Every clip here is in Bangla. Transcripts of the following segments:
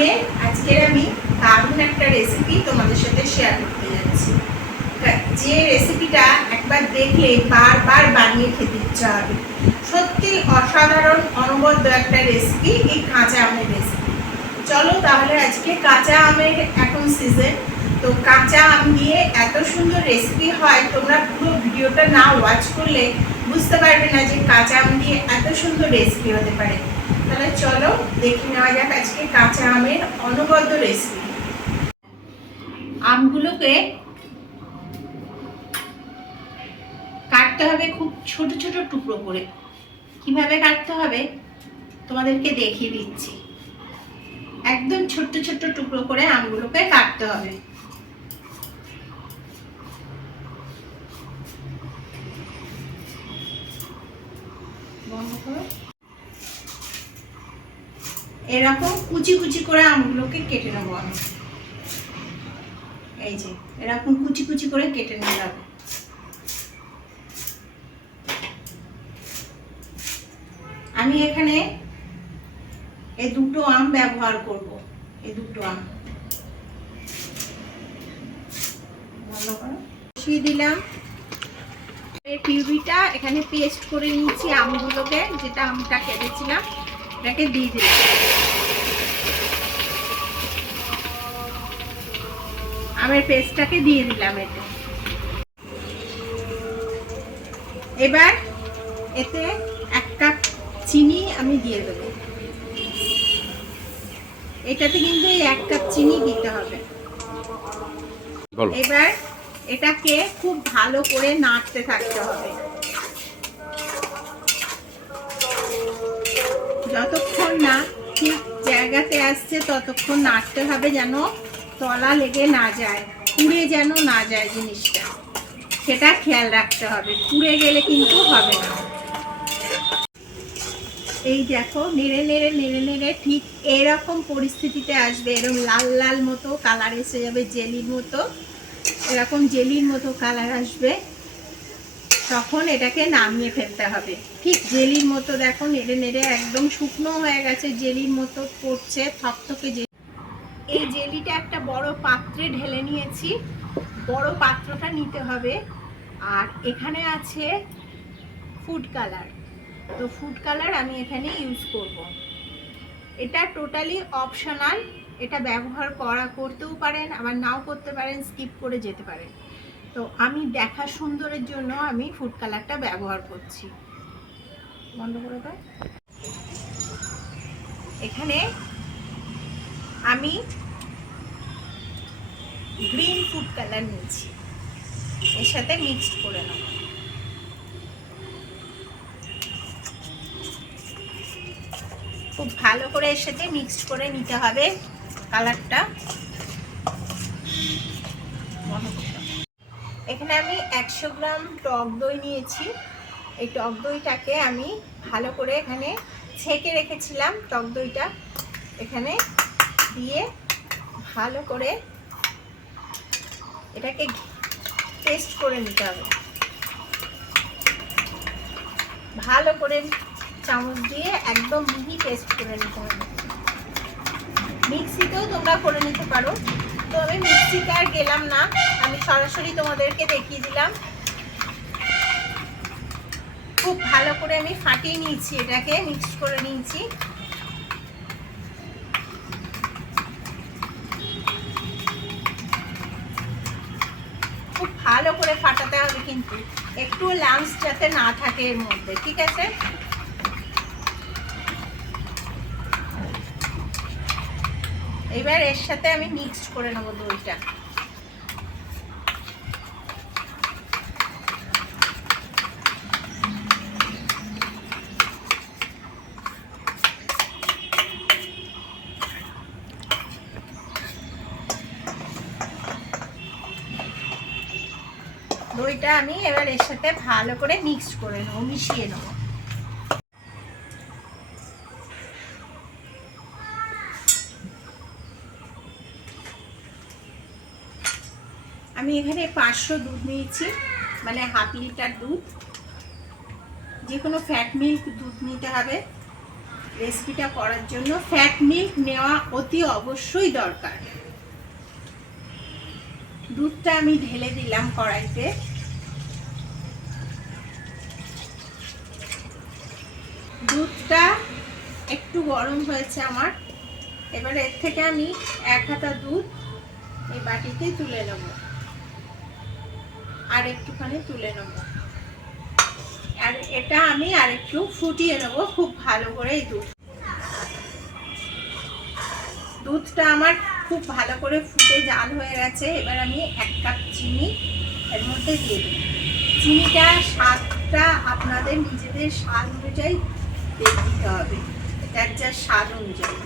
আমের আজকের আমি দারুণ একটা রেসিপি তোমাদের সাথে শেয়ার করতে যাচ্ছি। যে রেসিপিটা একবার দেখলে বারবার বানিয়ে খেতে ইচ্ছা হবে। সত্যি অসাধারণ, অনবদ্য একটা রেসিপি এই কাঁচা আমের রেসিপি চলো তাহলে আজকে কাঁচা আমের এখন সিজন তো কাঁচা আম দিয়ে এত সুন্দর রেসিপি হয়, তোমরা পুরো ভিডিওটা না ওয়াচ করলে বুঝতে পারবে না যে কাঁচা আম দিয়ে এত সুন্দর রেসিপি হতে পারে। তাহলে চলো দেখে নেওয়া যাক আজকে কাঁচা আমের অনবদ্য রেসিপি আমগুলোকে কাটতে হবে খুব ছোট ছোট টুকরো করে। কীভাবে কাটতে হবে? তোমাদেরকে দেখিয়ে দিচ্ছি। একদম ছোট্ট ছোট্ট টুকরো করে আমগুলোকে কাটতে হবে। বন্ধ করো। এরকম কুচি কুচি করে আমগুলোকে কেটে নেব আমি। এই যে, এরকম কুচি কুচি করে কেটে নিতে হবে আমি এখানে এই দুটো আম ব্যবহার করব এই দুটো আম। বসিয়ে দিলাম। এই এখানে পেস্ট করে নিচ্ছি আমগুলোকে, যেটা আমটা কেটেছিলাম। এটাকে দিয়ে দিলাম। আমের পেস্টটাকে দিয়ে দিলাম এতে। এবার এতে এক কাপ চিনি আমি দিয়ে দেবো। এটাতে কিন্তু এই এক কাপ চিনি দিতে হবে। এবার এটাকে খুব ভালো করে নাড়তে থাকতে হবে। যতক্ষণ না ঠিক জায়গাতে আসছে, ততক্ষণ নাড়তে হবে যেন তলা লেগে না যায়, পুড়ে যেন না যায় জিনিসটা। সেটা খেয়াল রাখতে হবে, পুড়ে গেলে কিন্তু হবে না। এই দেখো, নেড়ে নেড়ে নেড়ে নেড়ে ঠিক এরকম পরিস্থিতিতে আসবে এরকম লাল লাল মতো কালার এসে যাবে, জেলির মতো, এরকম জেলির মতো কালার আসবে। তখন এটাকে নামিয়ে ফেলতে হবে। ঠিক জেলির মতো দেখো, নেড়ে নেড়ে একদম শুকনো হয়ে গেছে, জেলির মতো পড়ছে, থকথকে জেলি। এই জেলিটা একটা বড় পাত্রে ঢেলে নিয়েছি। বড় পাত্রটা নিতে হবে। আর এখানে আছে ফুড কালার তো ফুড কালার আমি এখানে ইউজ করব। এটা টোটালি অপশনাল এটা ব্যবহার করা, করতেও পারেন, আবার নাও করতে পারেন স্কিপ করে যেতে পারেন। তো আমি দেখা সুন্দরের জন্য আমি ফুড কালারটা ব্যবহার করছি। বন্ধ করে দাও। এখানে আমি গ্রিন ফুড কালার নিয়েছি। এর সাথে মিক্সড করে নেব। খুব ভালো করে এর সাথে মিক্সড করে নিতে হবে কালারটা এখানে আমি একশো গ্রাম টক দই নিয়েছি। এই টক দইটাকে আমি ভালো করে এখানে ছেঁকে রেখেছিলাম টক দইটা। এখানে দিয়ে ভালো করে এটাকে পেস্ট করে নিতে হবে। ভালো করে চামচ দিয়ে একদম মিহি পেস্ট করে নিতে হবে। মিক্সিতেও তোমরা করে নিতে পারো। তো আমি মিক্সিতে আর গেলাম না। আমি সরাসরি তোমাদেরকে দেখিয়ে দিলাম। খুব ভালো করে আমি ফাটিয়ে নিয়েছি এটাকে মিক্স করে নিয়েছি। খুব ভালো করে ফাটাতে হবে কিন্তু। একটু লাংস যাতে না থাকে এর মধ্যে, ঠিক আছে? এবার এর সাথে আমি মিক্সড করে নেব দইটা। দইটা আমি এবার এর সাথে ভালো করে মিক্সড করে নেব, মিশিয়ে নেব। আমি এখানে পাঁচশো দুধ নিয়েছি মানে হাফ লিটার দুধ। যে কোনো ফ্যাট মিল্ক দুধ নিতে হবে রেসিপিটা করার জন্য। ফ্যাট মিল্ক নেওয়া অতি অবশ্যই দরকার। দুধটা আমি ঢেলে দিলাম কড়াইতে। দুধটা একটু গরম হয়েছে আমার। এবার এর থেকে আমি এক হাতা দুধ এই বাটিতে তুলে নেব। আর একটুখানি তুলে নেব। আর এটা আমি আর একটু ফুটিয়ে নেব খুব ভালো করে এই দুধ। দুধটা আমার খুব ভালো করে ফুটে জাল হয়ে গেছে। এবার আমি এক কাপ চিনি এর মধ্যে দিয়ে দিই চিনিটা স্বাদটা আপনাদের নিজেদের স্বাদ অনুযায়ী দিতে হবে। এটার যা স্বাদ অনুযায়ী।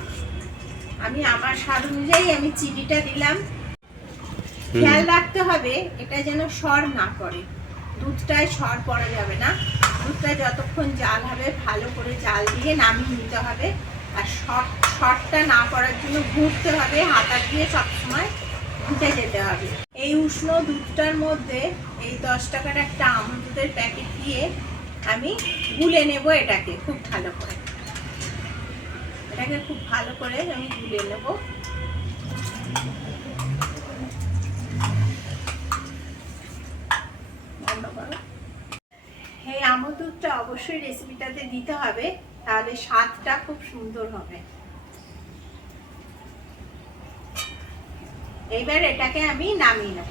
আমি আমার স্বাদ অনুযায়ী আমি চিনিটা দিলাম। খেয়াল রাখতে হবে, এটা যেন সর না পড়ে। দুধটায় সর পড়া যাবে না। দুধটা যতক্ষণ জাল হবে, ভালো করে জাল দিয়ে নামিয়ে নিতে হবে। আর শর্ট শর্টটা না করার জন্য ঘুরতে হবে, হাতা দিয়ে সবসময় ঘুটে যেতে হবে। এই উষ্ণ দুধটার মধ্যে এই দশ টাকার একটা আমুল দুধের প্যাকেট দিয়ে আমি গুলে নেব এটাকে খুব ভালো করে। এটাকে খুব ভালো করে আমি গুলে নেব। বন্ধ করো। এই দুধটা অবশ্যই রেসিপিটাতে দিতে হবে, তাহলে স্বাদটা খুব সুন্দর হবে। এইবার এটাকে আমি নামিয়ে নেব।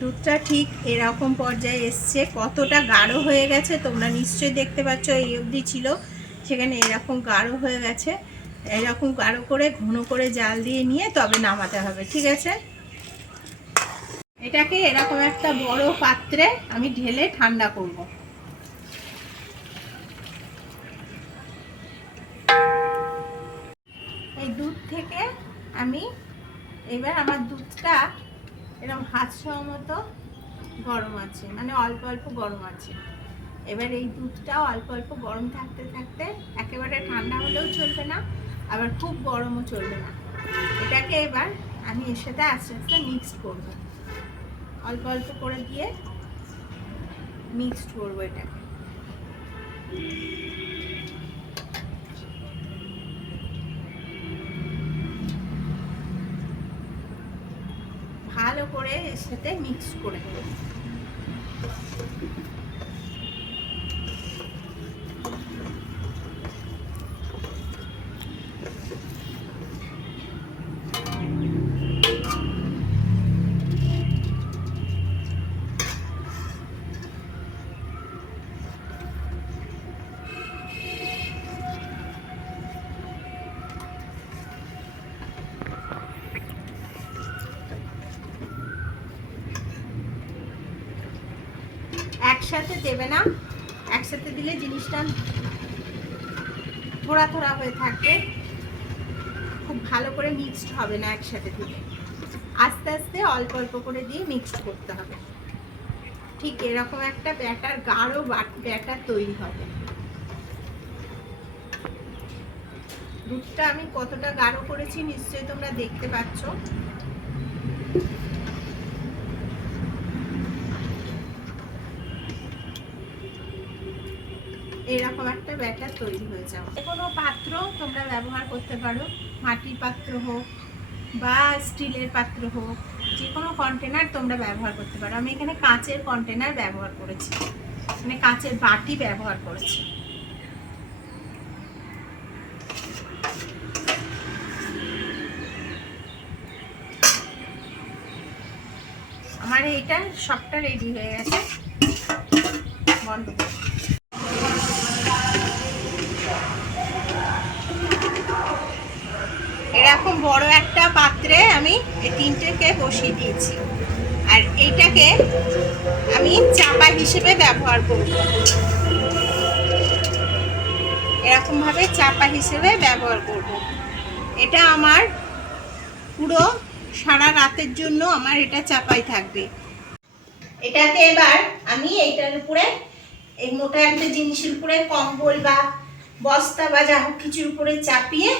দুধটা ঠিক এরকম পর্যায়ে এসছে, কতটা গাঢ় হয়ে গেছে তোমরা নিশ্চয়ই দেখতে পাচ্ছ, এই অবধি ছিল, সেখানে এরকম গাঢ় হয়ে গেছে। এরকম গাঢ় করে, ঘন করে জাল দিয়ে নিয়ে তবে নামাতে হবে, ঠিক আছে? এটাকে এরকম একটা বড় পাত্রে আমি ঢেলে ঠান্ডা করব। এই দুধ থেকে আমি এবার আমার দুধটা এরকম হাত ছোঁয়া মতো গরম আছে মানে অল্প অল্প গরম আছে। এবার এই দুধটাও অল্প অল্প গরম থাকতে থাকতে একেবারে ঠান্ডা হলেও চলবে না, আবার খুব গরমও চলবে না। এটাকে এবার আমি এর সাথে আস্তে আস্তে মিক্সড করব। অল্প অল্প করে দিয়ে মিক্সড করব এটাকে। ভালো করে এর সাথে মিক্স করে দেবো একসাথে দেবে না। একসাথে দিলে জিনিসটা থোড়া থোড়া হয়ে থাকবে খুব ভালো করে মিক্সড হবে না একসাথে দিলে। আস্তে আস্তে অল্প অল্প করে দিয়ে মিক্সড করতে হবে। ঠিক এরকম একটা ব্যাটার গাঢ় ব্যাটার তৈরি হবে। দুধটা আমি কতটা গাঢ় করেছি নিশ্চয়ই তোমরা দেখতে পাচ্ছ এরকম একটা ব্যাটার তৈরি হয়ে যাবে। কোনো পাত্র তোমরা ব্যবহার করতে পারো। মাটির পাত্র হোক বা স্টিলের পাত্র হোক, যে কোনো কন্টেনার তোমরা ব্যবহার করতে পারো। আমি এখানে কাঁচের কন্টেনার ব্যবহার করেছি। মানে কাঁচের বাটি ব্যবহার করেছি। আমার এইটা সবটা রেডি হয়ে গেছে। বন্ধ এরকম বড় একটা পাত্রে আমি এই তিনটেকে বসিয়ে দিয়েছি। আর এইটাকে আমি চাপা হিসেবে ব্যবহার করব। এরকম ভাবে চাপা হিসেবে ব্যবহার করব। এটা আমার পুরো সারা রাতের জন্য আমার এটা চাপাই থাকবে। এটাকে এবার আমি এইটার উপরে, এই মোটা একটা জিনিসের উপরে কম্বল বা বস্তা বা যা হোক কিছুর উপরে চাপিয়ে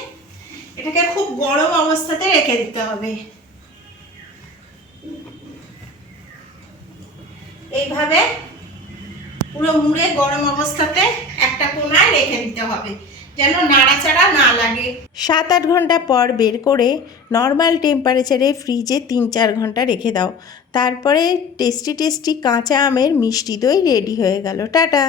এটাকে খুব গরম অবস্থাতে রেখে দিতে হবে। এইভাবে পুরো মুড়ে গরম অবস্থাতে একটা কোনায় রেখে দিতে হবে, যেন নাড়াচাড়া না লাগে। সাত আট ঘণ্টা পর বের করে নর্মাল টেম্পারেচারে ফ্রিজে তিন চার ঘণ্টা রেখে দাও। তারপরে টেস্টি টেস্টি কাঁচা আমের মিষ্টি দই রেডি হয়ে গেল। টাটা!